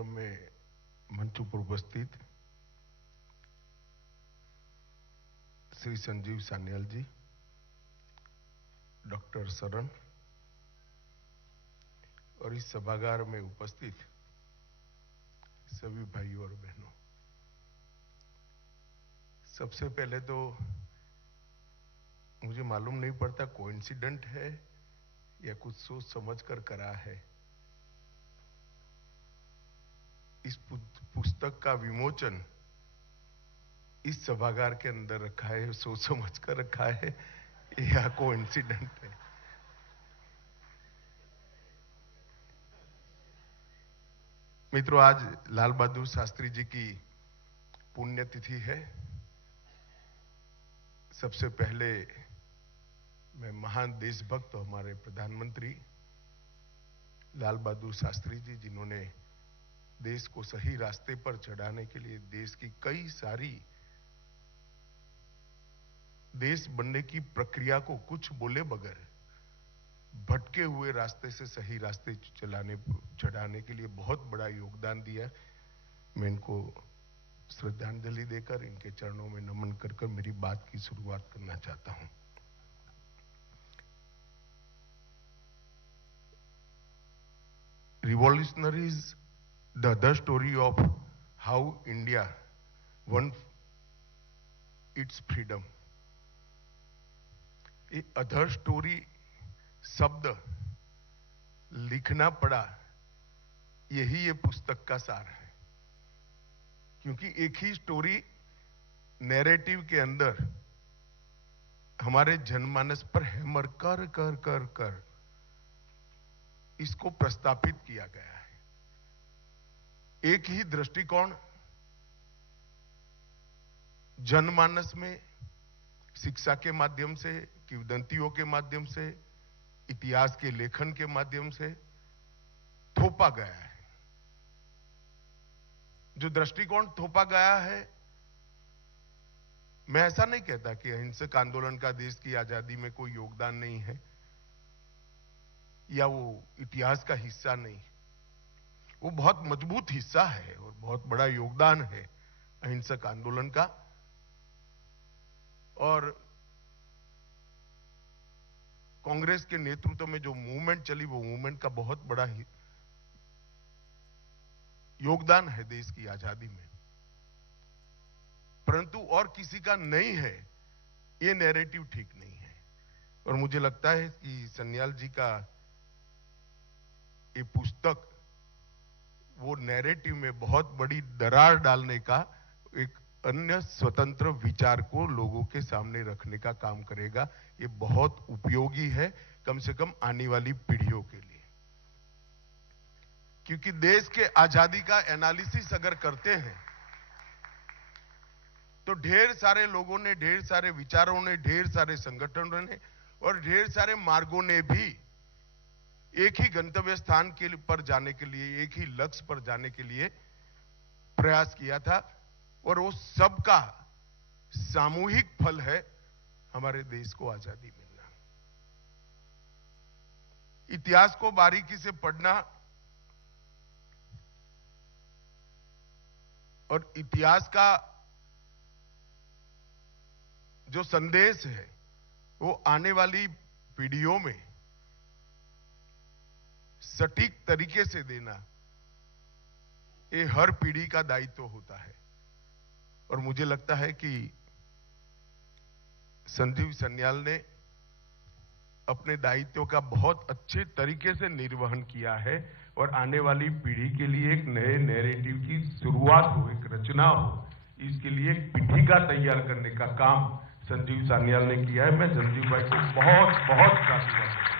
कार्यक्रम में मंच पर उपस्थित श्री संजीव सान्याल जी, डॉक्टर सरन और इस सभागार में उपस्थित सभी भाइयों और बहनों, सबसे पहले तो मुझे मालूम नहीं पड़ता कोइंसिडेंट है या कुछ सोच समझ कर करा है। इस पुस्तक का विमोचन इस सभागार के अंदर रखा है, सोच समझ कर रखा है या कोइंसिडेंट है। मित्रों, आज लाल बहादुर शास्त्री जी की पुण्यतिथि है। सबसे पहले मैं महान देशभक्त हमारे प्रधानमंत्री लाल बहादुर शास्त्री जी, जिन्होंने देश को सही रास्ते पर चढ़ाने के लिए देश की कई सारी देश बनने की प्रक्रिया को कुछ बोले बगैर भटके हुए रास्ते से सही रास्ते चढ़ाने के लिए बहुत बड़ा योगदान दिया। मैं इनको श्रद्धांजलि देकर इनके चरणों में नमन कर मेरी बात की शुरुआत करना चाहता हूं। Revolutionary is the other story of how India won its freedom. ये अदर स्टोरी शब्द लिखना पड़ा, यही ये पुस्तक का सार है, क्योंकि एक ही स्टोरी नैरेटिव के अंदर हमारे जनमानस पर हैमर कर कर कर कर इसको प्रस्तापित किया गया है। एक ही दृष्टिकोण जनमानस में शिक्षा के माध्यम से, किंवदंतियों के माध्यम से, इतिहास के लेखन के माध्यम से थोपा गया है। जो दृष्टिकोण थोपा गया है, मैं ऐसा नहीं कहता कि अहिंसक आंदोलन का देश की आजादी में कोई योगदान नहीं है या वो इतिहास का हिस्सा नहीं। वो बहुत मजबूत हिस्सा है और बहुत बड़ा योगदान है अहिंसक आंदोलन का। और कांग्रेस के नेतृत्व में जो मूवमेंट चली, वो मूवमेंट का बहुत बड़ा योगदान है देश की आजादी में, परंतु और किसी का नहीं है, ये नैरेटिव ठीक नहीं है। और मुझे लगता है कि सान्याल जी का ये पुस्तक वो नैरेटिव में बहुत बड़ी दरार डालने का, एक अन्य स्वतंत्र विचार को लोगों के सामने रखने का काम करेगा। ये बहुत उपयोगी है, कम से कम आने वाली पीढ़ियों के लिए, क्योंकि देश के आजादी का एनालिसिस अगर करते हैं तो ढेर सारे लोगों ने, ढेर सारे विचारों ने, ढेर सारे संगठनों ने और ढेर सारे मार्गों ने भी एक ही गंतव्य स्थान के पर जाने के लिए, एक ही लक्ष्य पर जाने के लिए प्रयास किया था, और वो सबका सामूहिक फल है हमारे देश को आजादी मिलना। इतिहास को बारीकी से पढ़ना और इतिहास का जो संदेश है वो आने वाली पीढ़ियों में सटीक तरीके से देना, ये हर पीढ़ी का दायित्व होता है। और मुझे लगता है कि संजीव सान्याल ने अपने दायित्व का बहुत अच्छे तरीके से निर्वहन किया है और आने वाली पीढ़ी के लिए एक नए नैरेटिव की शुरुआत हो, एक रचना हो, इसके लिए एक पीठिका तैयार करने का काम संजीव सान्याल ने किया है। मैं संजीव भाई को बहुत बहुत साधुवाद देता हूं।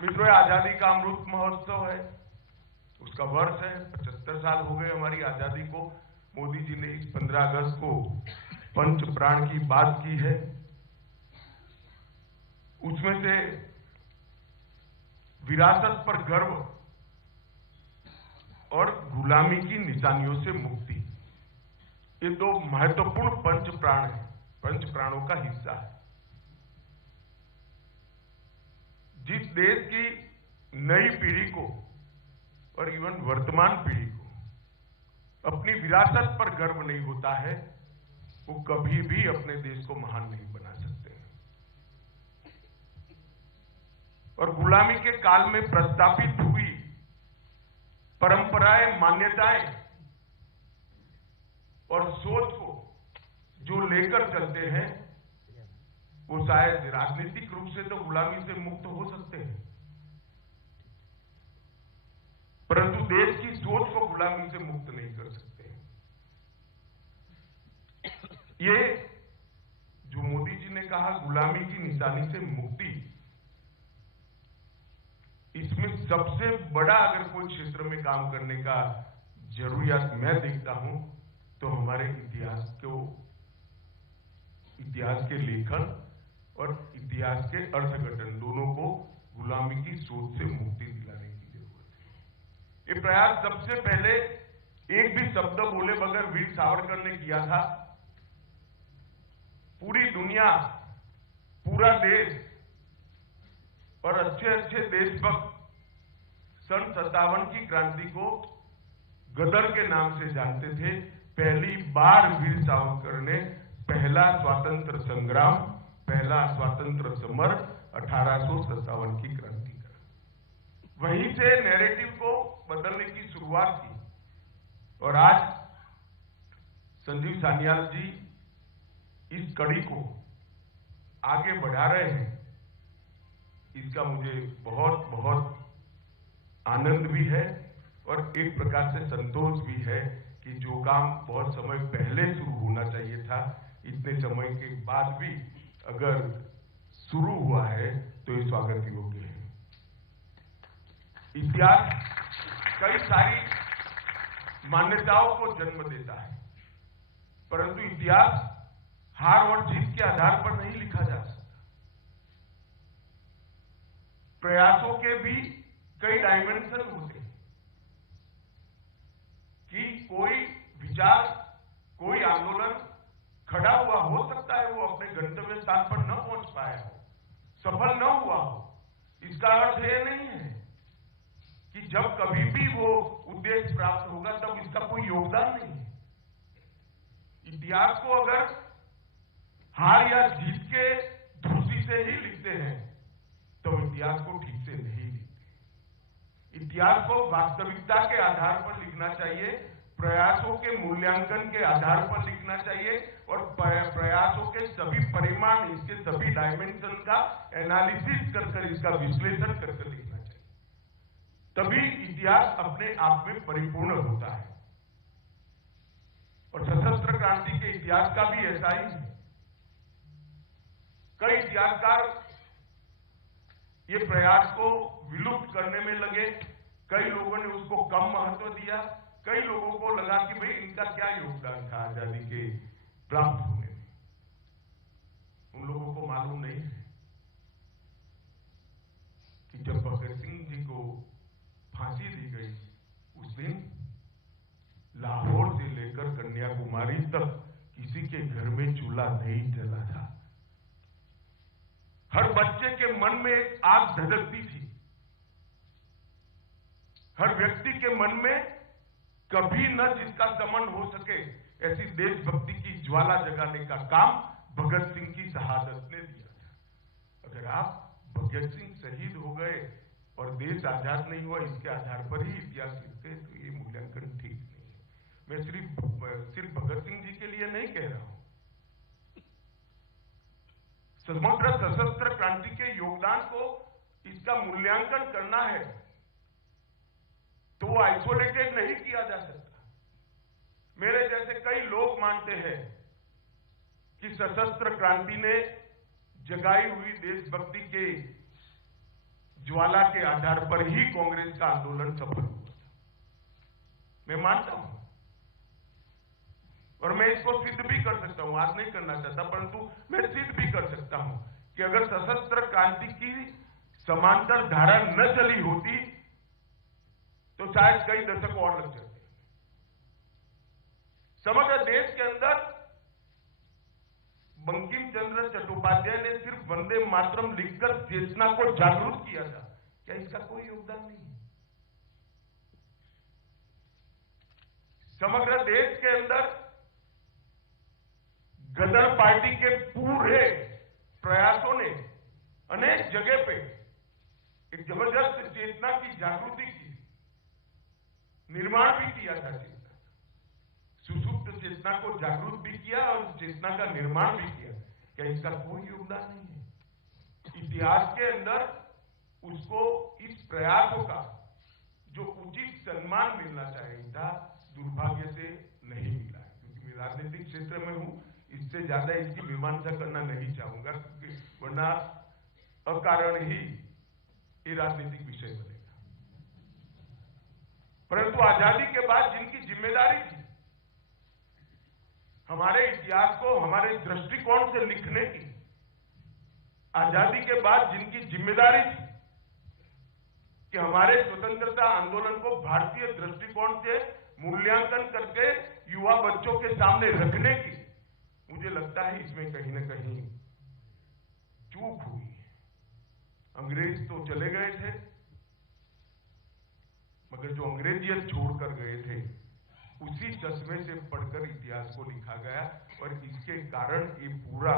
मित्रों, आजादी का अमृत महोत्सव है, उसका वर्ष है। 75 साल हो गए हमारी आजादी को। मोदी जी ने इस 15 अगस्त को पंच प्राण की बात की है। उसमें से विरासत पर गर्व और गुलामी की निशानियों से मुक्ति, ये दो महत्वपूर्ण पंच प्राण है, पंच प्राणों का हिस्सा है। जिस देश की नई पीढ़ी को और इवन वर्तमान पीढ़ी को अपनी विरासत पर गर्व नहीं होता है, वो कभी भी अपने देश को महान नहीं बना सकते। और गुलामी के काल में प्रस्तापित हुई परंपराएं, मान्यताएं और सोच को जो लेकर चलते हैं, वो शायद राजनीतिक रूप से तो गुलामी से मुक्त हो सकते हैं, परंतु देश की सोच को गुलामी से मुक्त नहीं कर सकते। ये जो मोदी जी ने कहा गुलामी की निशानी से मुक्ति, इसमें सबसे बड़ा अगर कोई क्षेत्र में काम करने का जरूरियात मैं देखता हूं तो हमारे इतिहास के लेखन और इतिहास के अर्थघटन दोनों को गुलामी की सोच से मुक्ति दिलाने की जरूरत है। ये प्रयास सबसे पहले एक भी शब्द बोले बगैर वीर सावरकर ने किया था। पूरी दुनिया, पूरा देश और अच्छे अच्छे देशभक्त सन 57 की क्रांति को गदर के नाम से जानते थे। पहली बार वीर सावरकर ने पहला स्वातंत्र संग्राम, पहला स्वातंत्र समर 1857 की क्रांति का, वहीं से नैरेटिव को बदलने की शुरुआत की। और आज संजीव सान्याल जी इस कड़ी को आगे बढ़ा रहे हैं, इसका मुझे बहुत बहुत आनंद भी है और एक प्रकार से संतोष भी है कि जो काम बहुत समय पहले शुरू होना चाहिए था, इतने समय के बाद भी अगर शुरू हुआ है तो ये स्वागत योग्य है। इतिहास कई सारी मान्यताओं को जन्म देता है, परंतु इतिहास हार और जीत के आधार पर नहीं लिखा जा सकता। प्रयासों के भी कई डायमेंशन होते हैं कि कोई विचार, कोई आंदोलन खड़ा हुआ हो सकता है, वो अपने गंतव्य स्थान पर न पहुंच पाया हो, सफल न हुआ हो। इसका अर्थ यह नहीं है कि जब कभी भी वो उद्देश्य प्राप्त होगा तब इसका कोई योगदान नहीं है। इतिहास को अगर हार या जीत के दृष्टि से ही लिखते हैं तो इतिहास को ठीक से नहीं लिखते। इतिहास को वास्तविकता के आधार पर लिखना चाहिए, प्रयासों के मूल्यांकन के आधार पर लिखना चाहिए और प्रयासों के सभी परिमाण, इसके सभी डायमेंशन का एनालिसिस कर इसका विश्लेषण कर लिखना चाहिए। तभी इतिहास अपने आप में परिपूर्ण होता है। और सशस्त्र क्रांति के इतिहास का भी ऐसा ही है। कई इतिहासकार ये प्रयास को विलुप्त करने में लगे, कई लोगों ने उसको कम महत्व दिया, कई लोगों को लगा कि भाई इनका क्या योगदान था आजादी के प्राप्त होने में। उन लोगों को मालूम नहीं है कि जब भगत सिंह जी को फांसी दी गई उस दिन लाहौर से लेकर कन्याकुमारी तक किसी के घर में चूल्हा नहीं जला था। हर बच्चे के मन में एक आग धधकती थी। हर व्यक्ति के मन में कभी न जिसका समन हो सके ऐसी देशभक्ति की ज्वाला जगाने का काम भगत सिंह की शहादत ने दिया था। अगर आप भगत सिंह शहीद हो गए और देश आजाद नहीं हुआ इसके आधार पर ही इतिहास लिखते हैं तो ये मूल्यांकन ठीक नहीं है। मैं सिर्फ भगत सिंह जी के लिए नहीं कह रहा हूं, समग्र सशस्त्र क्रांति के योगदान को इसका मूल्यांकन करना है तो वो आइसोलेटेड नहीं किया जा सकता। मेरे जैसे कई लोग मानते हैं कि सशस्त्र क्रांति ने जगाई हुई देशभक्ति के ज्वाला के आधार पर ही कांग्रेस का आंदोलन सफल हुआ था। मैं मानता हूं और मैं इसको सिद्ध भी कर सकता हूं, आज नहीं करना चाहता परंतु मैं सिद्ध भी कर सकता हूं कि अगर सशस्त्र क्रांति की समांतर धारा न चली होती तो शायद कई दशक और लग जाते। समग्र देश के अंदर बंकिम चंद्र चट्टोपाध्याय ने सिर्फ वंदे मातरम लिखकर चेतना को जागरूक किया था, क्या इसका कोई योगदान नहीं है? समग्र देश के अंदर गदर पार्टी के पूरे प्रयासों ने अनेक जगह पे एक जबरदस्त चेतना की जागृति की, निर्माण भी किया था। चेतना, सुसुप्त चेतना को जागृत भी किया और चेतना का निर्माण भी किया। क्या इसका कोई योगदान नहीं है? इतिहास के अंदर उसको इस प्रयासों का जो उचित सम्मान मिलना चाहिए था, दुर्भाग्य से नहीं मिला है। क्योंकि मैं राजनीतिक क्षेत्र में हूं, इससे ज्यादा इसकी मीमांसा करना नहीं चाहूंगा, क्योंकि वरना अकारण ही ये राजनीतिक विषय बनेगा। परंतु आजादी के बाद जिनकी जिम्मेदारी थी हमारे इतिहास को हमारे दृष्टिकोण से लिखने की, आजादी के बाद जिनकी जिम्मेदारी थी कि हमारे स्वतंत्रता आंदोलन को भारतीय दृष्टिकोण से मूल्यांकन करके युवा बच्चों के सामने रखने की, मुझे लगता है इसमें कहीं न कहीं चूक हुई है। अंग्रेज तो चले गए थे, मगर जो अंग्रेजियत छोड़कर गए थे उसी चश्मे से पढ़कर इतिहास को लिखा गया, और इसके कारण ये पूरा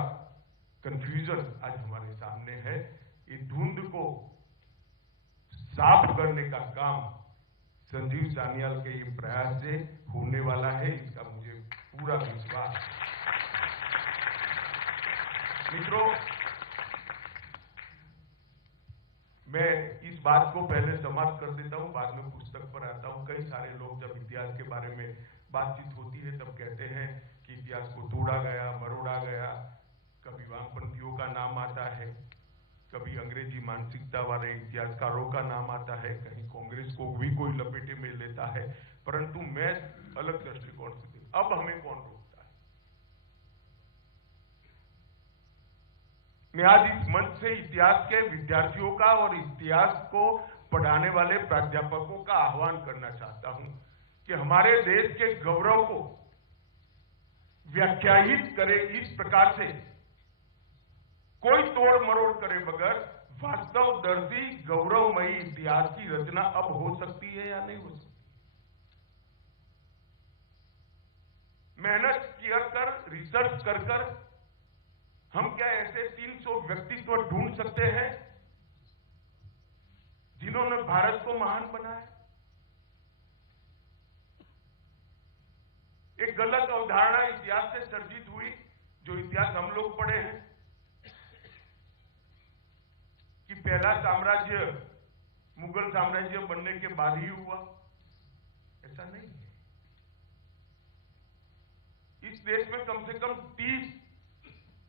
कंफ्यूजन आज हमारे सामने है। ये धुंध को साफ करने का काम संजीव सान्याल के ये प्रयास से होने वाला है, इसका मुझे पूरा विश्वास है। मित्रों, मैं इस बात को पहले समाप्त कर देता हूं, बाद में पुस्तक पर आता हूं। कई सारे लोग जब इतिहास के बारे में बातचीत होती है तब कहते हैं कि इतिहास को तोड़ा गया, मरोड़ा गया। कभी वामपंथियों का नाम आता है, कभी अंग्रेजी मानसिकता वाले इतिहासकारों का नाम आता है, कहीं कांग्रेस को भी कोई लपेटे में लेता है। परंतु मैं अलग दृष्टिकोण से देखता हूं। अब हमें कौन रोकता है? मैं आज इस मंच से इतिहास के विद्यार्थियों का और इतिहास को पढ़ाने वाले प्राध्यापकों का आह्वान करना चाहता हूं कि हमारे देश के गौरव को व्याख्यायित करे इस प्रकार से, कोई तोड़ मरोड़ करे बगैर वास्तवदर्शी गौरवमयी इतिहास की रचना अब हो सकती है या नहीं हो सकती। मेहनत कर रिसर्च कर हम क्या ऐसे 300 व्यक्तित्व ढूंढ सकते हैं जिन्होंने भारत को महान बनाया? एक गलत अवधारणा इतिहास से सर्जित हुई, जो इतिहास हम लोग पढ़े हैं कि पहला साम्राज्य मुगल साम्राज्य बनने के बाद ही हुआ। ऐसा नहीं है। इस देश में कम से कम 30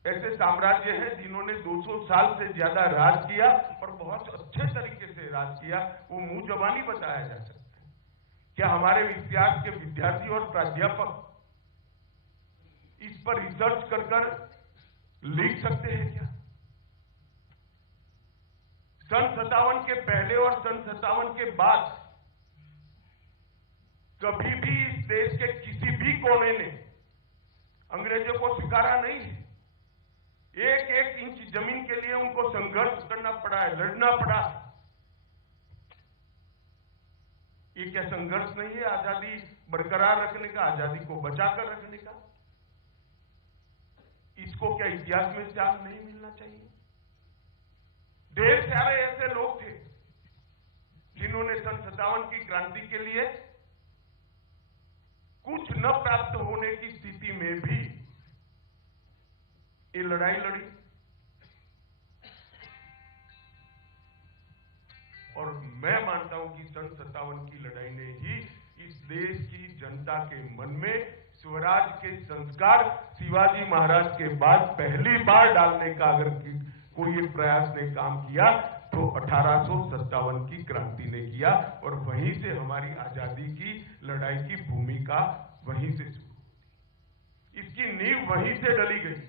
ऐसे साम्राज्य हैं जिन्होंने 200 साल से ज्यादा राज किया और बहुत अच्छे तरीके से राज किया। वो मुंह जबानी बताया जा सकता है। क्या हमारे इतिहास के विद्यार्थी और प्राध्यापक इस पर रिसर्च कर लिख सकते हैं क्या? सन 57 के पहले और सन 57 के बाद कभी भी इस देश के किसी भी कोने ने अंग्रेजों को स्वीकारा नहीं है। एक एक इंच जमीन के लिए उनको संघर्ष करना पड़ा है, लड़ना पड़ा है। ये क्या संघर्ष नहीं है आजादी बरकरार रखने का, आजादी को बचाकर रखने का? इसको क्या इतिहास में स्थान नहीं मिलना चाहिए? ढेर सारे ऐसे लोग थे जिन्होंने सन 57 की क्रांति के लिए कुछ न प्राप्त होने की स्थिति में भी ये लड़ाई लड़ी, और मैं मानता हूं कि सन 57 की लड़ाई ने ही इस देश की जनता के मन में स्वराज के संस्कार शिवाजी महाराज के बाद पहली बार डालने का अगर कोई प्रयास ने काम किया तो 1857 की क्रांति ने किया, और वहीं से हमारी आजादी की लड़ाई की भूमिका वहीं से शुरू। इसकी नींव वहीं से डली गई।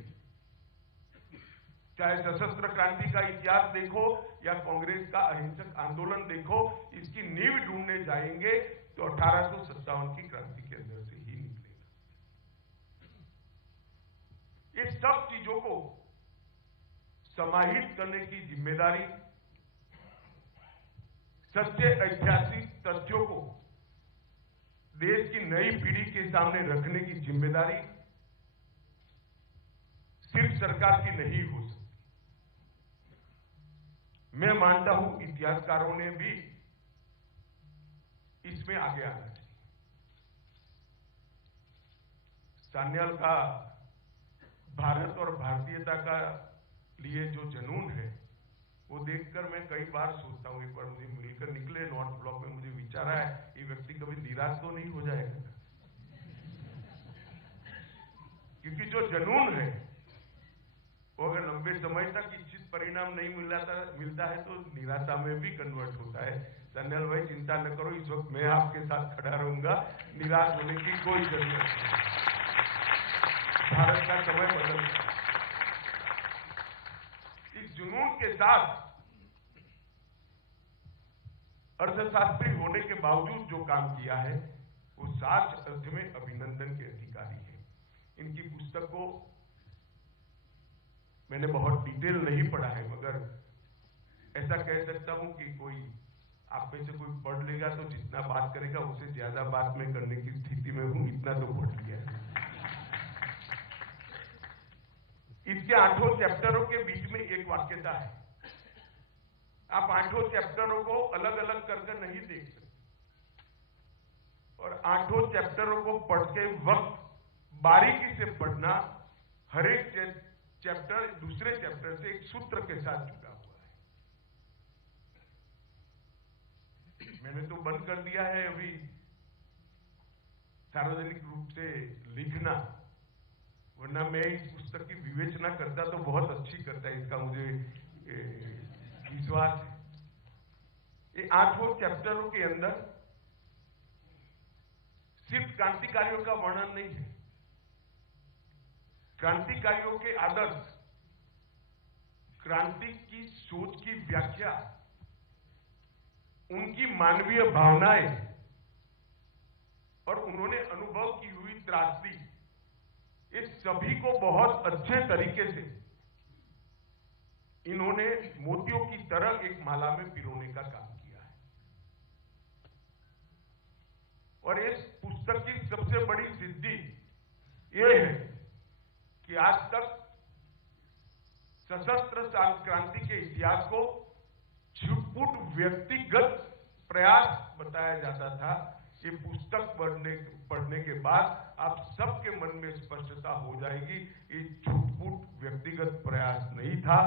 चाहे सशस्त्र क्रांति का इतिहास देखो या कांग्रेस का अहिंसक आंदोलन देखो, इसकी नींव ढूंढने जाएंगे तो 1857 की क्रांति के अंदर से ही निकलेगा। ये सब चीजों को समाहित करने की जिम्मेदारी, सच्चे ऐतिहासिक तथ्यों को देश की नई पीढ़ी के सामने रखने की जिम्मेदारी सिर्फ सरकार की नहीं हो सकती। मैं मानता हूं इतिहासकारों ने भी इसमें आगे आना चाहिए। सान्याल का भारत और भारतीयता का लिए जो जुनून है, वो देखकर मैं कई बार सोचता हूं, एक बार मुझे मिलकर निकले नॉर्थ ब्लॉक में, मुझे विचार आया ये व्यक्ति कभी निराश तो नहीं हो जाएगा, क्योंकि जो जुनून है वो अगर लंबे समय तक इच्छित परिणाम नहीं मिलता है तो निराशा में भी कन्वर्ट होता है। सान्याल भाई चिंता न करो, इस वक्त मैं आपके साथ खड़ा रहूंगा, निराश होने की कोई जरूरत नहीं। भारत का समय बदल गया। इस जुनून के साथ अर्थशास्त्री होने के बावजूद जो काम किया है वो सच अर्थ में अभिनंदन के अधिकारी है। इनकी पुस्तक को मैंने बहुत डिटेल नहीं पढ़ा है, मगर ऐसा कह सकता हूं कि कोई आप में से कोई पढ़ लेगा तो जितना बात करेगा उससे ज्यादा बात मैं करने की स्थिति में हूं, इतना तो पढ़ लिया है। इसके 8 चैप्टरों के बीच में एक वाक्यता है। आप 8 चैप्टरों को अलग अलग करके नहीं देख सकते, और 8 चैप्टरों को पढ़ते वक्त बारीकी से पढ़ना, हर एक चैप्टर दूसरे चैप्टर से एक सूत्र के साथ जुड़ा हुआ है। मैंने तो बंद कर दिया है अभी सार्वजनिक रूप से लिखना, वरना मैं इस पुस्तक की विवेचना करता तो बहुत अच्छी करता है, इसका मुझे विश्वास है। ये 8 चैप्टरों के अंदर सिर्फ क्रांतिकारियों का वर्णन नहीं है, क्रांतिकारियों के आदर्श, क्रांति की सोच की व्याख्या, उनकी मानवीय भावनाएं और उन्होंने अनुभव की हुई त्रासदी, इस सभी को बहुत अच्छे तरीके से इन्होंने मोतियों की तरह एक माला में पिरोने का काम किया है। और इस पुस्तक की सबसे बड़ी सिद्धि यह है कि आज तक सशस्त्र क्रांति के इतिहास को छुटपुट व्यक्तिगत प्रयास बताया जाता था। ये पुस्तक पढ़ने के बाद आप सबके मन में स्पष्टता हो जाएगी, ये छुटपुट व्यक्तिगत प्रयास नहीं था,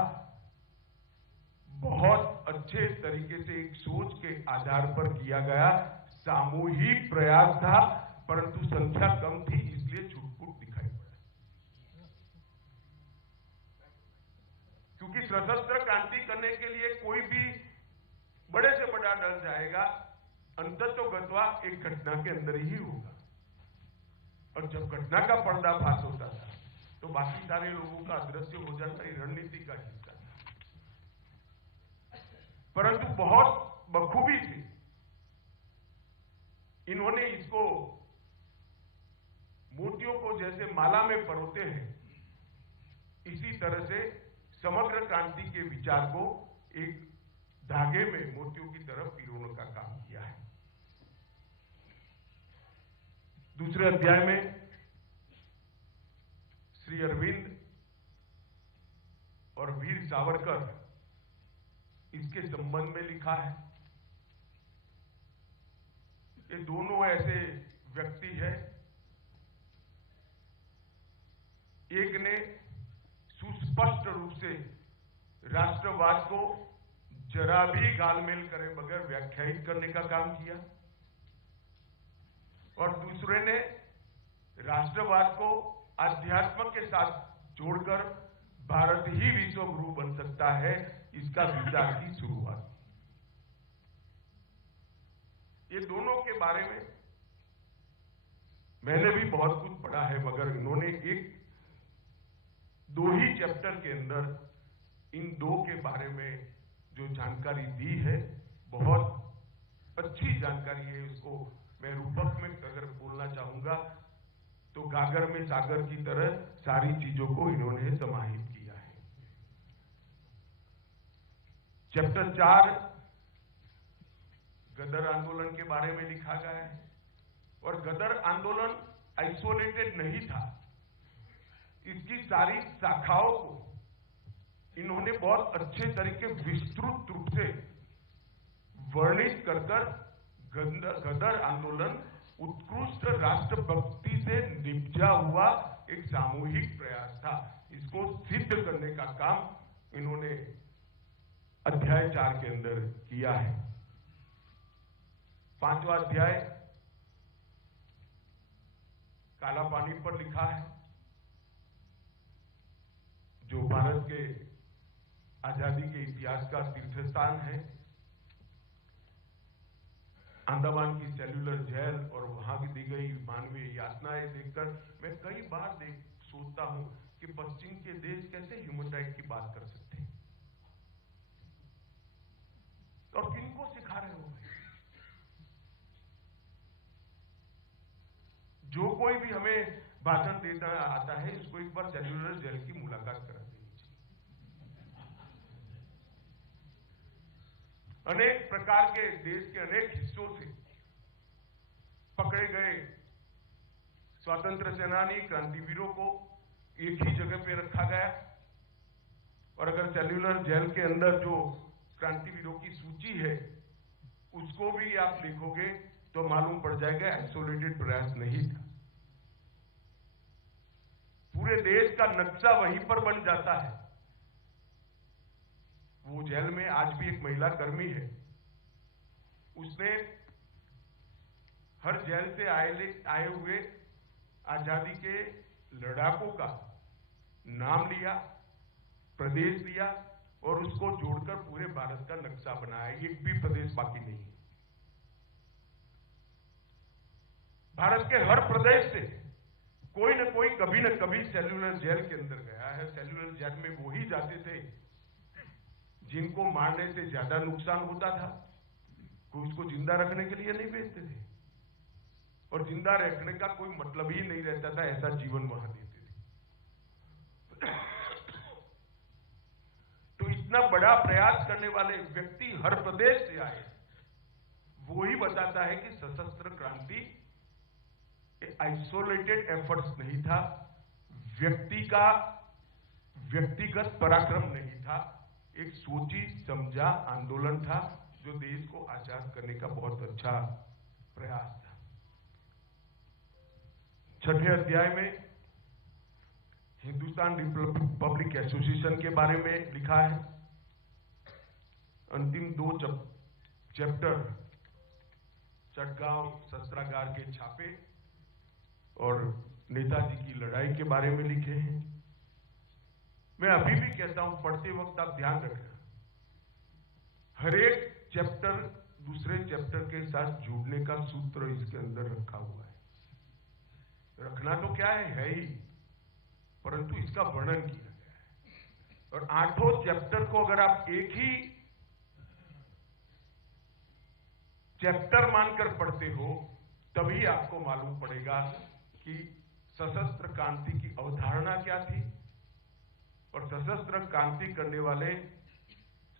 बहुत अच्छे तरीके से एक सोच के आधार पर किया गया सामूहिक प्रयास था, परंतु संख्या कम थी इसलिए छुटपुट दिखाई पड़ा। क्योंकि सशस्त्र क्रांति करने के लिए कोई भी बड़े से बड़ा डर जाएगा, अंततोगत्वा एक घटना के अंदर ही होगा, और जब घटना का पर्दाफाश होता था तो बाकी सारे लोगों का अदृश्य हो जाता, ये रणनीति का हिस्सा था। परंतु बहुत बखूबी से इन्होंने इसको मोतियों को जैसे माला में परोते हैं, इसी तरह से समग्र क्रांति के विचार को एक धागे में मोतियों की तरफ पिरोने का काम किया है। दूसरे अध्याय में श्री अरविंद और वीर सावरकर, इसके संबंध में लिखा है। ये दोनों ऐसे व्यक्ति हैं, एक ने सुस्पष्ट रूप से राष्ट्रवाद को जरा भी गालमेल करे बगैर व्याख्यायित करने का काम किया, और दूसरे ने राष्ट्रवाद को अध्यात्म के साथ जोड़कर भारत ही विश्व गुरु बन सकता है, इसका विचार की शुरुआत। ये दोनों के बारे में मैंने भी बहुत कुछ पढ़ा है, मगर इन्होंने एक 2 ही चैप्टर के अंदर इन 2 के बारे में जो जानकारी दी है, बहुत अच्छी जानकारी है। उसको मैं रूपक में अगर बोलना चाहूंगा तो गागर में सागर की तरह सारी चीजों को इन्होंने समाहित किया है। चैप्टर 4 गदर आंदोलन के बारे में लिखा गया है, और गदर आंदोलन आइसोलेटेड नहीं था। इसकी सारी शाखाओं को इन्होंने बहुत अच्छे तरीके विस्तृत रूप से वर्णित कर गदर आंदोलन उत्कृष्ट राष्ट्रभक्ति से निपजा हुआ एक सामूहिक प्रयास था। इसको सिद्ध करने का काम इन्होंने अध्याय 4 के अंदर किया है। 5वां अध्याय काला पानी पर लिखा है, जो भारत के आजादी के इतिहास का तीर्थ स्थान है। अंडमान की सेल्युलर जेल और वहां की दी गई मानवीय यातनाएं देखकर मैं कई बार सोचता हूं कि पश्चिम के देश कैसे ह्यूमन राइट की बात कर सकते हैं और किनको सिखा रहे हो। जो कोई भी हमें भाषण देता आता है, उसको एक बार सेल्युलर जेल की मुलाकात करा देनी चाहिए। अनेक प्रकार के देश के अनेक हिस्सों से पकड़े गए स्वतंत्र सेनानी क्रांतिवीरों को एक ही जगह पे रखा गया, और अगर सेल्युलर जेल के अंदर जो क्रांतिवीरों की सूची है उसको भी आप देखोगे तो मालूम पड़ जाएगा आइसोलेटेड प्रयास नहीं था। पूरे देश का नक्शा वहीं पर बन जाता है। वो जेल में आज भी एक महिला कर्मी है, उसने हर जेल से आए हुए आजादी के लड़ाकों का नाम लिया, प्रदेश लिया और उसको जोड़कर पूरे भारत का नक्शा बनाया। एक भी प्रदेश बाकी नहीं है। भारत के हर प्रदेश से कोई न कोई कभी न कभी सेल्युलर जेल के अंदर गया है। सेल्युलर जेल में वो ही जाते थे जिनको मारने से ज्यादा नुकसान होता था। कोई उसको जिंदा रखने के लिए नहीं भेजते थे, और जिंदा रखने का कोई मतलब ही नहीं रहता था, ऐसा जीवन वहां देते थे। तो इतना बड़ा प्रयास करने वाले व्यक्ति हर प्रदेश से आए, वो ही बताता है कि सशस्त्र क्रांति आइसोलेटेड एफर्ट्स नहीं था, व्यक्तिगत पराक्रम नहीं था, एक सोची समझा आंदोलन था जो देश को आजाद करने का बहुत अच्छा प्रयास था। 6ठे अध्याय में हिंदुस्तान रिपब्लिक एसोसिएशन के बारे में लिखा है। अंतिम 2 चैप्टर चटगांव शस्त्रागार के छापे और नेताजी की लड़ाई के बारे में लिखे हैं। मैं अभी भी कहता हूं, पढ़ते वक्त आप ध्यान रखना, हर एक चैप्टर दूसरे चैप्टर के साथ जुड़ने का सूत्र इसके अंदर रखा हुआ है। रखना तो क्या है ही, परंतु इसका वर्णन किया गया है। और 8 चैप्टर को अगर आप एक ही चैप्टर मानकर पढ़ते हो तभी आपको मालूम पड़ेगा कि सशस्त्र क्रांति की अवधारणा क्या थी और सशस्त्र क्रांति करने वाले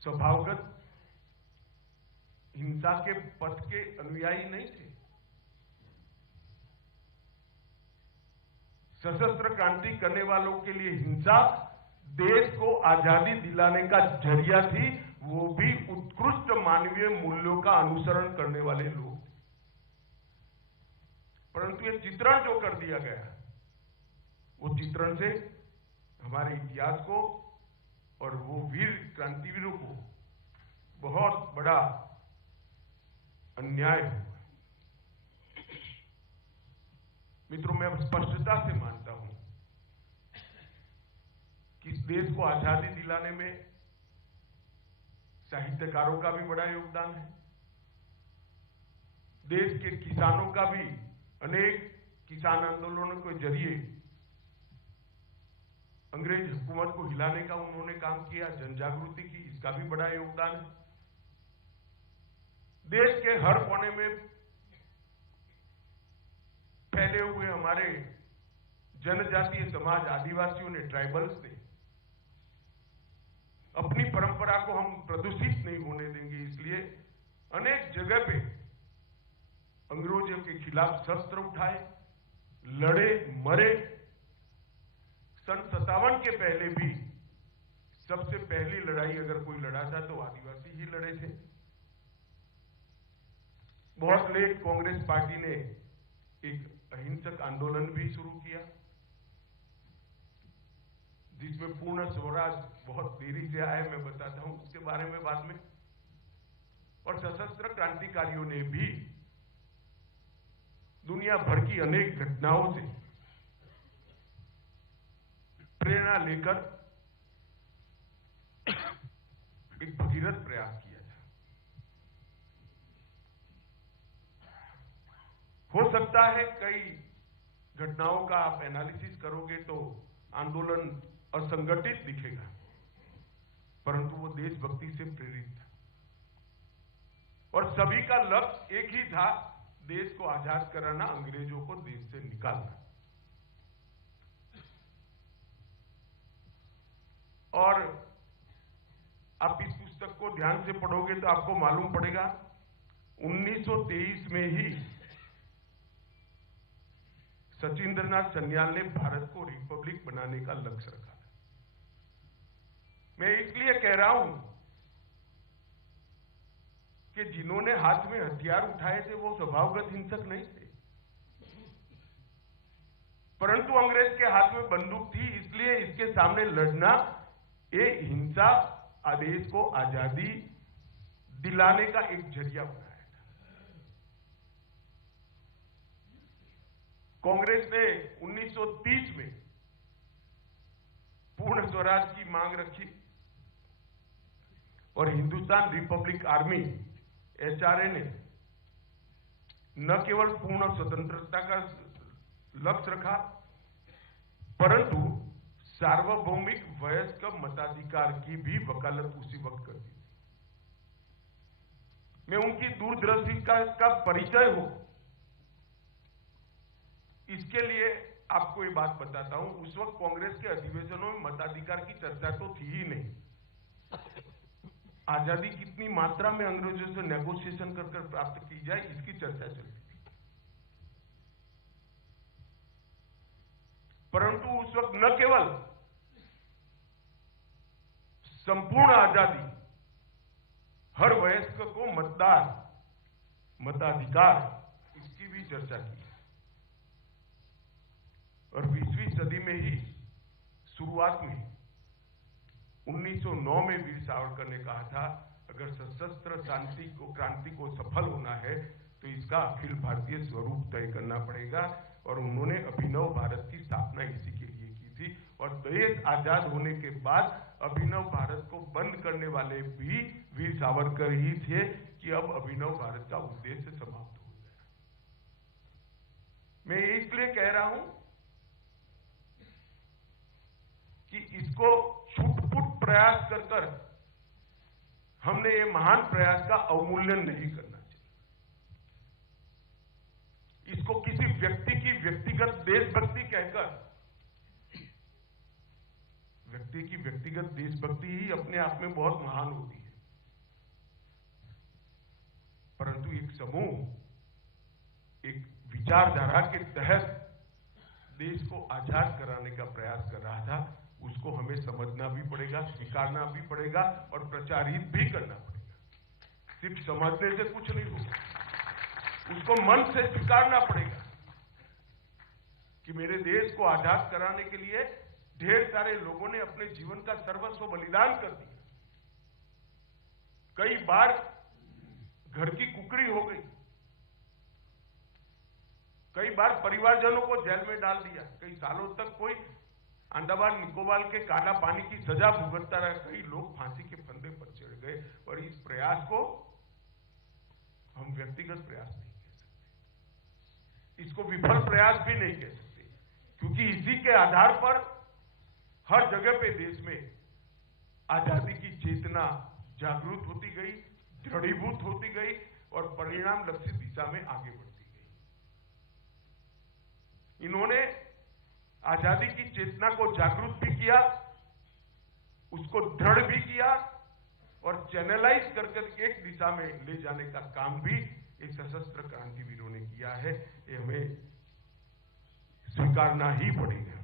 स्वभावगत हिंसा के पथ के अनुयायी नहीं थे। सशस्त्र क्रांति करने वालों के लिए हिंसा देश को आजादी दिलाने का जरिया थी, वो भी उत्कृष्ट मानवीय मूल्यों का अनुसरण करने वाले लोग। परंतु ये चित्रण जो कर दिया गया, वो चित्रण से हमारे इतिहास को और वो वीर क्रांतिवीरों को बहुत बड़ा अन्याय हुआ। मित्रों, मैं स्पष्टता से मानता हूं कि इस देश को आजादी दिलाने में साहित्यकारों का भी बड़ा योगदान है। देश के किसानों का भी, अनेक किसान आंदोलनों के जरिए अंग्रेज हुकूमत को हिलाने का उन्होंने काम किया, जनजागृति की, इसका भी बड़ा योगदान है। देश के हर कोने में फैले हुए हमारे जनजातीय समाज, आदिवासियों ने, ट्राइबल्स ने अपनी परंपरा को हम प्रदूषित नहीं होने देंगे, इसलिए अनेक जगह पे अंग्रेजों के खिलाफ शस्त्र उठाए, लड़े, मरे। सन 57 के पहले भी सबसे पहली लड़ाई अगर कोई लड़ा था तो आदिवासी ही लड़े थे। बहुत लेट कांग्रेस पार्टी ने एक अहिंसक आंदोलन भी शुरू किया, जिसमें पूर्ण स्वराज बहुत देरी से आया, मैं बताता हूं उसके बारे में बाद में। और सशस्त्र क्रांतिकारियों ने भी दुनिया भर की अनेक घटनाओं से प्रेरणा लेकर एक भगीरथ प्रयास किया था। हो सकता है कई घटनाओं का आप एनालिसिस करोगे तो आंदोलन असंगठित दिखेगा, परंतु वो देशभक्ति से प्रेरित था और सभी का लक्ष्य एक ही था, देश को आजाद कराना, अंग्रेजों को देश से निकालना। और आप इस पुस्तक को ध्यान से पढ़ोगे तो आपको मालूम पड़ेगा 1923 में ही सचिंद्रनाथ सन्याल ने भारत को रिपब्लिक बनाने का लक्ष्य रखा। मैं इसलिए कह रहा हूं कि जिन्होंने हाथ में हथियार उठाए थे वो स्वभावगत हिंसक नहीं थे, परंतु अंग्रेज के हाथ में बंदूक थी, इसलिए इसके सामने लड़ना ये हिंसा आदेश को आजादी दिलाने का एक जरिया बनाया था। कांग्रेस ने 1930 में पूर्ण स्वराज की मांग रखी और हिंदुस्तान रिपब्लिक आर्मी एचआरए ने न केवल पूर्ण स्वतंत्रता का लक्ष्य रखा, परंतु सार्वभौमिक वयस्क मताधिकार की भी वकालत उसी वक्त कर दी। मैं उनकी दूरदृष्टि का परिचय हो, इसके लिए आपको ये बात बताता हूं। उस वक्त कांग्रेस के अधिवेशनों में मताधिकार की चर्चा तो थी ही नहीं। आजादी कितनी मात्रा में अंग्रेजों से नेगोशिएशन कर प्राप्त की जाए, इसकी चर्चा चलती थी। परंतु उस वक्त न केवल संपूर्ण आजादी, हर वयस्क को मतदान, मताधिकार, इसकी भी चर्चा की। और 20वीं सदी में ही शुरुआत में 1909 में वीर सावरकर ने कहा था, अगर सशस्त्र क्रांति को सफल होना है तो इसका अखिल भारतीय स्वरूप तय करना पड़ेगा। और उन्होंने अभिनव भारत की स्थापना इसी के लिए की थी। और देश आजाद होने के बाद अभिनव भारत को बंद करने वाले भी वीर सावरकर ही थे कि अब अभिनव भारत का उद्देश्य समाप्त हो गया। मैं इसलिए कह रहा हूं कि इसको छुटपुट प्रयास कर हमने ये महान प्रयास का अवमूल्यन नहीं करना चाहिए। इसको किसी व्यक्ति की व्यक्तिगत देशभक्ति कहकर, व्यक्ति की व्यक्तिगत देशभक्ति ही अपने आप में बहुत महान होती है, परंतु एक समूह एक विचारधारा के तहत देश को आजाद कराने का प्रयास कर रहा था, उसको हमें समझना भी पड़ेगा, स्वीकारना भी पड़ेगा और प्रचारित भी करना पड़ेगा। सिर्फ समझने से कुछ नहीं होगा, उसको मन से स्वीकारना पड़ेगा कि मेरे देश को आजाद कराने के लिए ढेर सारे लोगों ने अपने जीवन का सर्वस्व बलिदान कर दिया। कई बार घर की कुकड़ी हो गई, कई बार परिवारजनों को जेल में डाल दिया, कई सालों तक कोई अंडमान निकोबार के काला पानी की सजा भुगतता रहा, कई लोग फांसी के फंदे पर चढ़ गए। और इस प्रयास को हम व्यक्तिगत प्रयास नहीं कह सकते, इसको विफल प्रयास भी नहीं कह सकते, क्योंकि इसी के आधार पर हर जगह पे देश में आजादी की चेतना जागृत होती गई, दृढ़ीभूत होती गई और परिणाम लक्षित दिशा में आगे बढ़ती गई। इन्होंने आजादी की चेतना को जागृत भी किया, उसको दृढ़ भी किया और चैनलाइज कर एक दिशा में ले जाने का काम भी ये सशस्त्र क्रांतिवीरों ने किया है, ये हमें स्वीकारना ही पड़ेगा।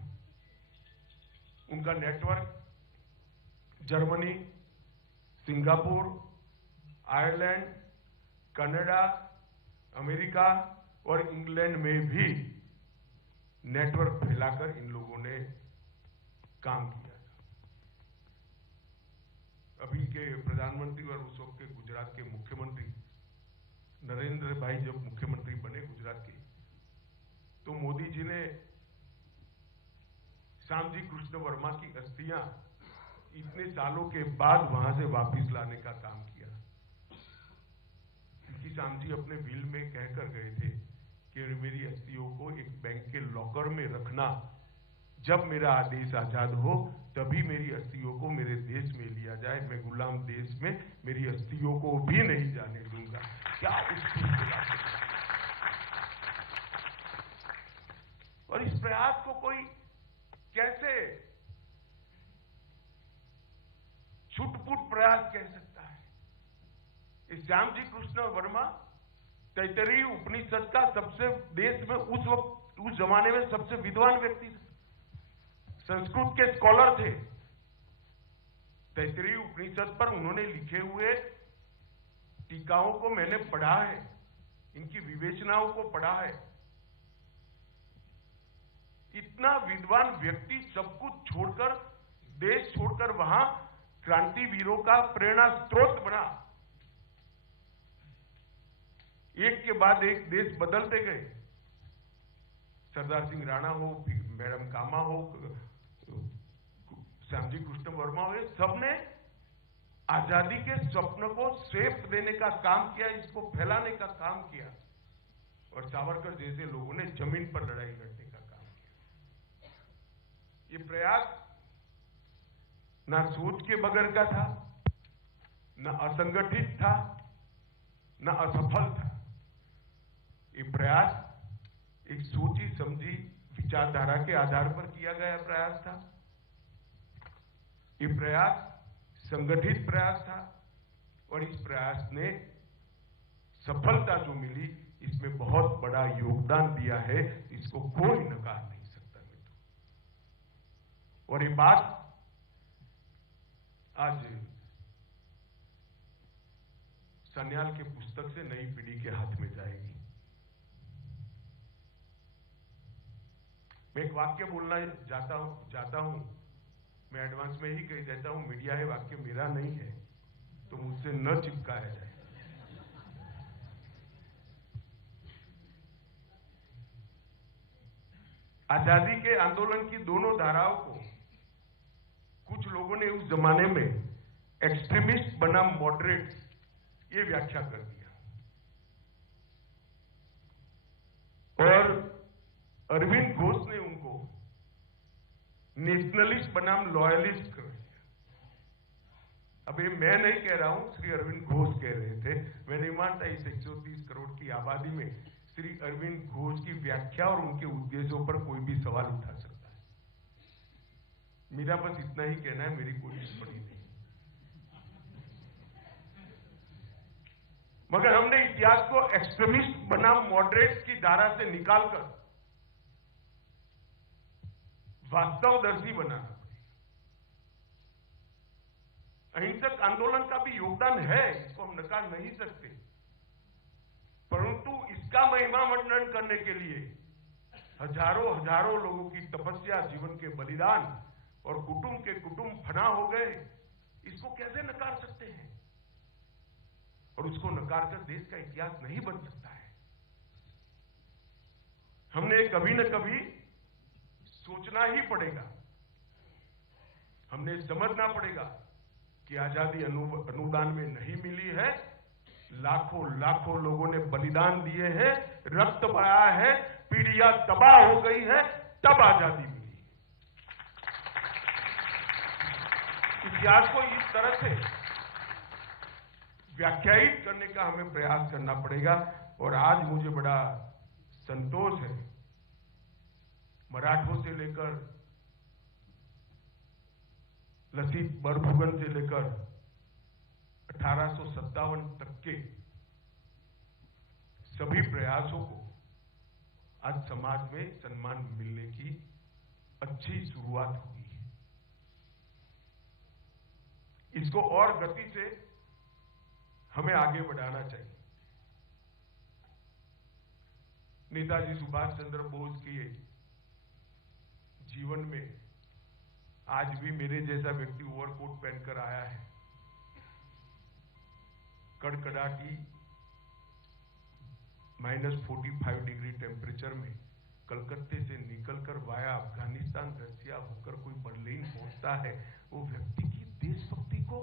उनका network Germany, Singapore, Ireland, Canada, America और इंग्लैंड में भी नेटवर्क फैलाकर इन लोगों ने काम किया था। अभी के प्रधानमंत्री और उस वक्त के गुजरात के मुख्यमंत्री नरेंद्र भाई जब मुख्यमंत्री बने गुजरात के, तो मोदी जी ने श्यामजी कृष्ण वर्मा की अस्थियां इतने सालों के बाद वहां से वापस लाने का काम किया, क्योंकि श्यामजी अपने बिल में कहकर गए थे कि मेरी अस्थियों को एक बैंक के लॉकर में रखना, जब मेरा आदेश आजाद हो तभी मेरी अस्थियों को मेरे देश में लिया जाए, मैं गुलाम देश में मेरी अस्थियों को भी नहीं जाने दूंगा। क्या और इस प्रयास को कोई कैसे छुटपुट प्रयास कह सकता है? इस श्यामजी कृष्ण वर्मा तैतरीय उपनिषद का सबसे देश में उस वक्त उस जमाने में सबसे विद्वान व्यक्ति थे, संस्कृत के स्कॉलर थे। तैतरीय उपनिषद पर उन्होंने लिखे हुए टीकाओं को मैंने पढ़ा है, इनकी विवेचनाओं को पढ़ा है। इतना विद्वान व्यक्ति सब कुछ छोड़कर, देश छोड़कर वहां क्रांतिवीरों का प्रेरणा स्रोत बना। एक के बाद एक देश बदलते गए। सरदार सिंह राणा हो, मैडम कामा हो, श्यामजी कृष्ण वर्मा हो, सबने आजादी के स्वप्न को शेप देने का काम किया, इसको फैलाने का काम किया। और सावरकर जैसे लोगों ने जमीन पर लड़ाई लड़ने का काम किया। ये प्रयास ना सोच के बगैर का था, ना असंगठित था, ना असफल था। ये प्रयास एक सोची समझी विचारधारा के आधार पर किया गया प्रयास था। ये प्रयास संगठित प्रयास था और इस प्रयास ने सफलता जो मिली, इसमें बहुत बड़ा योगदान दिया है, इसको कोई नकार नहीं सकता मित्रों। और ये बात आज सन्याल के पुस्तक से नई पीढ़ी के हाथ में जाएगी। मैं एक वाक्य बोलना चाहता हूं, मैं एडवांस में ही कह देता हूं, मीडिया है, वाक्य मेरा नहीं है, तो मुझसे न चिपकाया जाए। आजादी के आंदोलन की दोनों धाराओं को कुछ लोगों ने उस जमाने में एक्सट्रीमिस्ट बनाम मॉडरेट्स ये व्याख्या कर दिया, और अरविंद घोष ने उनको नेशनलिस्ट बनाम लॉयलिस्ट कर दिया। अब ये मैं नहीं कह रहा हूं, श्री अरविंद घोष कह रहे थे। मैं नहीं मानता इस 130 करोड़ की आबादी में श्री अरविंद घोष की व्याख्या और उनके उद्देश्यों पर कोई भी सवाल उठा सकता है। मेरा बस इतना ही कहना है, मेरी कोई टिप्पणी नहीं। मगर हमने इतिहास को एक्सट्रीमिस्ट बनाम मॉडरेट्स की धारा से निकालकर वास्तवदर्शी बनाना पड़ेगा। अहिंसक आंदोलन का भी योगदान है, इसको हम नकार नहीं सकते, परंतु इसका महिमा मंडन करने के लिए हजारों लोगों की तपस्या, जीवन के बलिदान और कुटुंब के कुटुंब फना हो गए, इसको कैसे नकार सकते हैं? और उसको नकार कर देश का इतिहास नहीं बन सकता है। हमने कभी न कभी सोचना ही पड़ेगा, हमने समझना पड़ेगा कि आजादी अनुदान में नहीं मिली है। लाखों लोगों ने बलिदान दिए हैं, रक्त बहाया है, पीढ़ियां तबाह हो गई है, तब आजादी मिली। इतिहास को इस तरह से व्याख्यायित करने का हमें प्रयास करना पड़ेगा। और आज मुझे बड़ा संतोष है, मराठों से लेकर लसीत बरफुकन से लेकर 1857 तक के सभी प्रयासों को आज समाज में सम्मान मिलने की अच्छी शुरुआत हुई है। इसको और गति से हमें आगे बढ़ाना चाहिए। नेताजी सुभाष चंद्र बोस के जीवन में आज भी मेरे जैसा व्यक्ति ओवरकोट पहनकर आया है, कड़कड़ाटी -45 डिग्री टेम्परेचर में कलकत्ते से निकलकर वाया अफगानिस्तान रसिया होकर कोई बर्लिन पहुंचता है। वो व्यक्ति की देशभक्ति को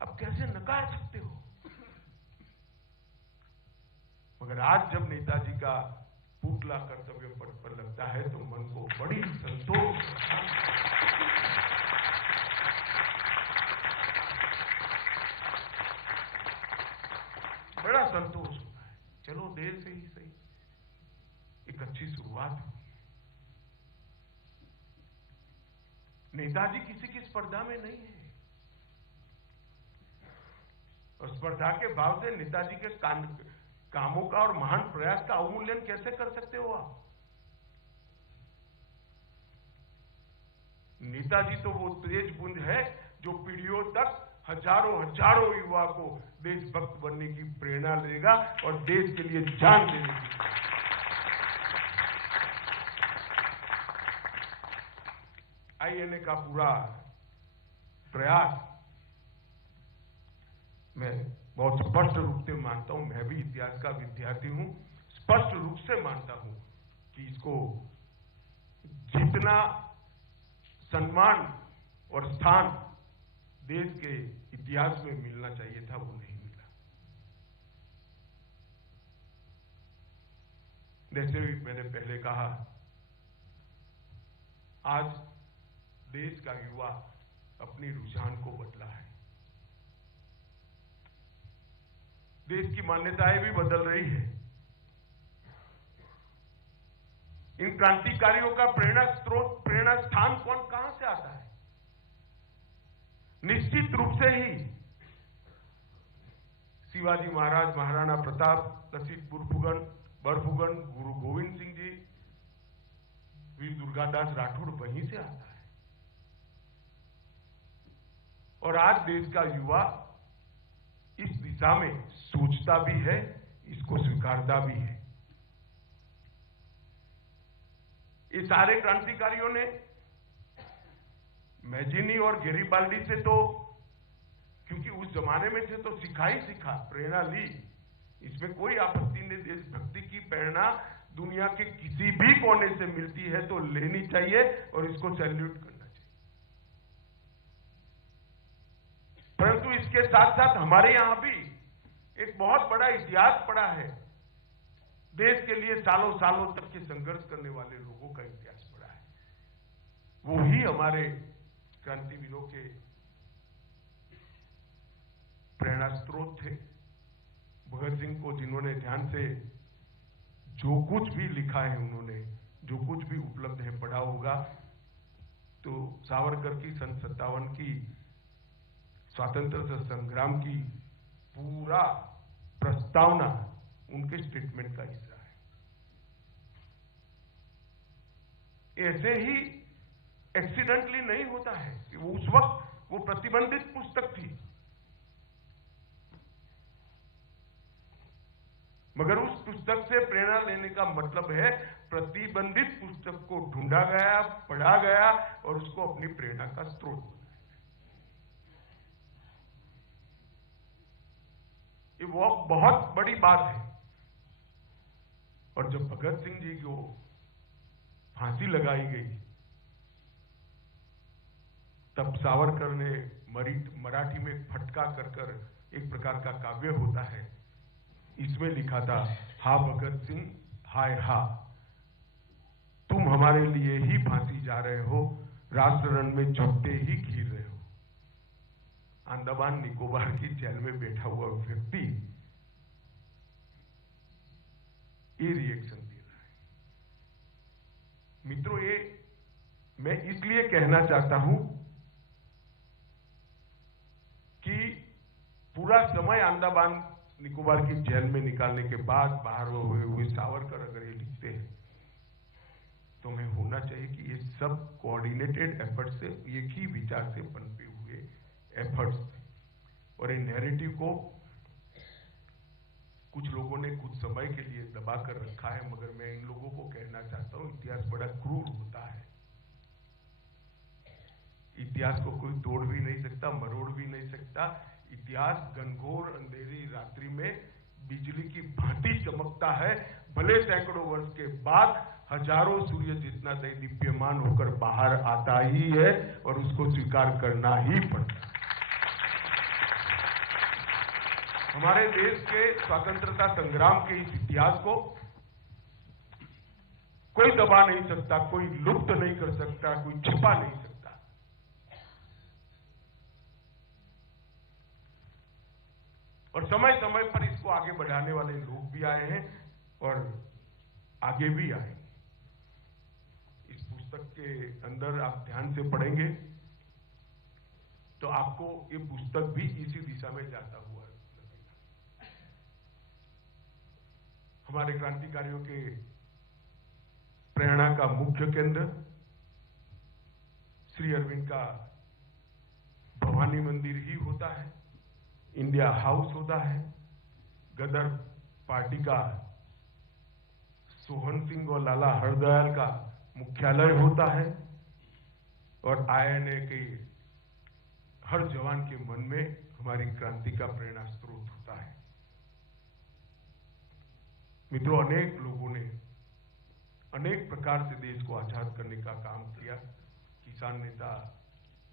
अब कैसे नकार सकते हो? मगर आज जब नेताजी का पुतला कर्तव्य पथ पर लगता है तो मन को बड़ी संतोष, बड़ा संतोष होता है। चलो देर से ही सही एक अच्छी शुरुआत हुई। नेताजी किसी की स्पर्धा में नहीं है, और स्पर्धा के भाव से नेताजी के कामों का और महान प्रयास का अवमूल्यन कैसे कर सकते हो आप? नेताजी तो वो तेज पुंज है जो पीढ़ियों तक हजारों युवा को देशभक्त बनने की प्रेरणा देगा और देश के लिए जान देने की। आईएनए का पूरा प्रयास मैं बहुत स्पष्ट रूप से मानता हूं, मैं भी इतिहास का विद्यार्थी हूं, स्पष्ट रूप से मानता हूं कि इसको जितना सम्मान और स्थान देश के इतिहास में मिलना चाहिए था वो नहीं मिला। जैसे भी मैंने पहले कहा, आज देश का युवा अपनी रुझान को बदला है। देश की मान्यताएं भी बदल रही है। इन क्रांतिकारियों का प्रेरणा स्रोत, प्रेरणा स्थान कहां से आता है? निश्चित रूप से ही शिवाजी महाराज, महाराणा प्रताप, लसित बरफुकन, गुरु गोविंद सिंह जी, वीर दुर्गादास राठौड़ वहीं से आता है। और आज देश का युवा इस दिशा में सोचता भी है, इसको स्वीकारता भी है। ये सारे क्रांतिकारियों ने मैजिनी और गेरिबाल्डी से तो, क्योंकि उस जमाने में से तो सीखा ही सीखा, प्रेरणा ली। इसमें कोई आपत्ति नहीं। देशभक्ति की प्रेरणा दुनिया के किसी भी कोने से मिलती है तो लेनी चाहिए और इसको सैल्यूट करना चाहिए। परंतु इसके साथ साथ हमारे यहां भी एक बहुत बड़ा इतिहास पड़ा है। देश के लिए सालों सालों तक के संघर्ष करने वाले लोगों का इतिहास पड़ा है। वो ही हमारे क्रांतिवीरों के प्रेरणा स्रोत थे। भगत सिंह को जिन्होंने ध्यान से जो कुछ भी लिखा है, उन्होंने जो कुछ भी उपलब्ध है पढ़ा होगा, तो सावरकर की सन 57 की स्वतंत्रता संग्राम की पूरा प्रस्तावना उनके स्टेटमेंट का हिस्सा है। ऐसे ही एक्सीडेंटली नहीं होता है कि वो उस वक्त वो प्रतिबंधित पुस्तक थी, मगर उस पुस्तक से प्रेरणा लेने का मतलब है प्रतिबंधित पुस्तक को ढूंढा गया, पढ़ा गया और उसको अपनी प्रेरणा का स्रोत बनाया। ये वो बहुत बड़ी बात है। और जब भगत सिंह जी को फांसी लगाई गई, तब सावरकर ने मराठी में फटका कर एक प्रकार का काव्य होता है, इसमें लिखा था, हा भगत सिंह हाय हा, तुम हमारे लिए ही फांसी जा रहे हो, राष्ट्र रण में झुकते ही घिर रहे हो। अंडमान निकोबार की जेल में बैठा हुआ व्यक्ति ये रिएक्शन दे रहा है। मित्रों, ये मैं इसलिए कहना चाहता हूं कि पूरा समय अंडमान निकोबार की जेल में निकालने के बाद बाहर हुए हुए सावरकर अगर ये लिखते हैं तो हमें होना चाहिए कि ये सब कोऑर्डिनेटेड एफर्ट से एक ही विचार से पनपे हुए एफर्ट्स थे और ये नैरेटिव को कुछ लोगों ने कुछ समय के लिए दबा कर रखा है, मगर मैं इन लोगों को कहना चाहता हूं इतिहास बड़ा क्रूर होता है। इतिहास को कोई तोड़ भी नहीं सकता, मरोड़ भी नहीं सकता। इतिहास घनघोर अंधेरी रात्रि में बिजली की भांति चमकता है, भले सैकड़ों वर्ष के बाद हजारों सूर्य जितना दैदीप्यमान होकर बाहर आता ही है और उसको स्वीकार करना ही पड़ता है। हमारे देश के स्वतंत्रता संग्राम के इस इतिहास को कोई दबा नहीं सकता, कोई लुप्त नहीं कर सकता, कोई छिपा नहीं सकता। और समय समय पर इसको आगे बढ़ाने वाले लोग भी आए हैं और आगे भी आएंगे। इस पुस्तक के अंदर आप ध्यान से पढ़ेंगे तो आपको ये पुस्तक भी इसी दिशा में जाता हुआ लगेगा। हमारे क्रांतिकारियों के प्रेरणा का मुख्य केंद्र श्री अरविंद का भवानी मंदिर ही होता है, इंडिया हाउस होता है, गदर पार्टी का सोहन सिंह और लाला हरदयाल का मुख्यालय होता है और आईएनए के हर जवान के मन में हमारी क्रांति का प्रेरणा स्रोत होता है। मित्रों, अनेक लोगों ने अनेक प्रकार से देश को आजाद करने का काम किया। किसान नेता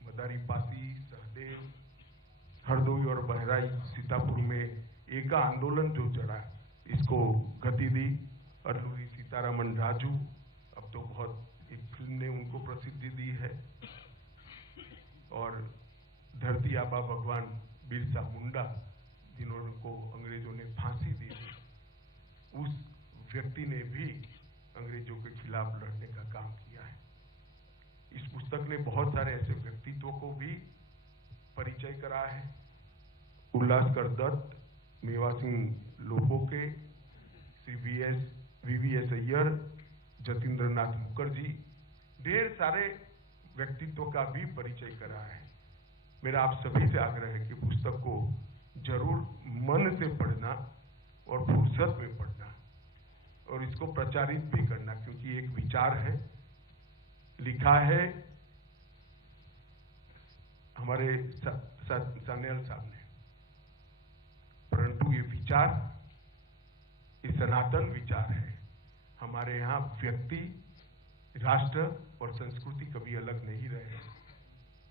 मदारी पासी, सहदेव, हरदोई और बहराइच, सीतापुर में एका आंदोलन जो चढ़ा, इसको गति दी। अल्लूरी सीतारामन राजू, अब तो बहुत एक फिल्म ने उनको प्रसिद्धि दी है। और धरती आबा भगवान बिरसा मुंडा, जिन्होंने को अंग्रेजों ने फांसी दी, उस व्यक्ति ने भी अंग्रेजों के खिलाफ लड़ने का काम किया है। इस पुस्तक ने बहुत सारे ऐसे व्यक्तित्वों को भी परिचय करा है। उल्लासकर दत्त, मेवा सिंह लोहोके, श्री वीवीएस अय्यर, जतीन्द्र नाथ मुखर्जी, ढेर सारे व्यक्तित्व का भी परिचय करा है। मेरा आप सभी से आग्रह है कि पुस्तक को जरूर मन से पढ़ना और फुर्सत में पढ़ना और इसको प्रचारित भी करना, क्योंकि एक विचार है, लिखा है हमारे सान्याल साहब ने, परंतु ये विचार, ये सनातन विचार है। हमारे यहाँ व्यक्ति, राष्ट्र और संस्कृति कभी अलग नहीं रहे,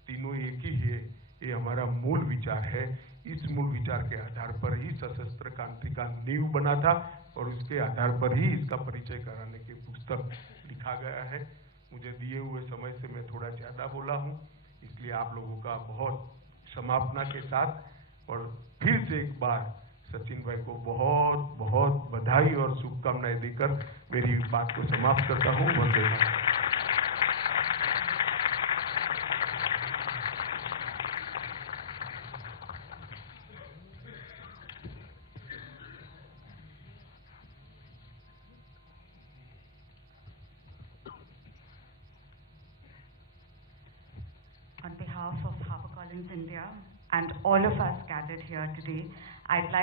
तीनों एक ही है। ये हमारा मूल विचार है। इस मूल विचार के आधार पर ही सशस्त्र क्रांति का नींव बना था और उसके आधार पर ही इसका परिचय कराने की पुस्तक लिखा गया है। मुझे दिए हुए समय से मैं थोड़ा ज्यादा बोला हूं, इसलिए आप लोगों का बहुत समापना के साथ और फिर से एक बार सचिन भाई को बहुत बहुत बधाई और शुभकामनाएं देकर मेरी बात को समाप्त करता हूं। Vande Mataram. On behalf of HarperCollins India and all of us gathered here today, I'd like